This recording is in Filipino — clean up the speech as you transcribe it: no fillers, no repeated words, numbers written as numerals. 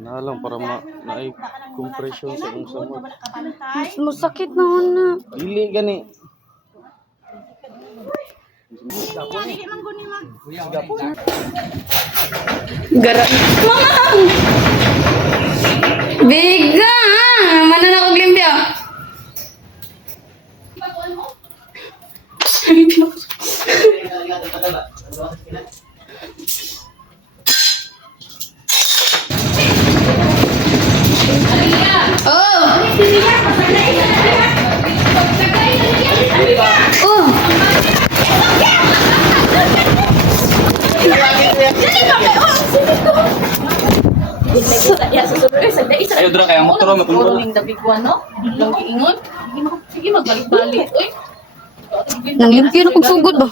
Na lang para naay compression sa kung sa mo. Mas masakit na na. Dili gani. Gara. Mamang! Biga! Mana na kong limpya? Oh! Oh! Ayo dra kay motor mo Puro ning the big one, no? Lang giingon. Sige, magbalik-balik. Uy. Nang limpyo na kong sugod ba?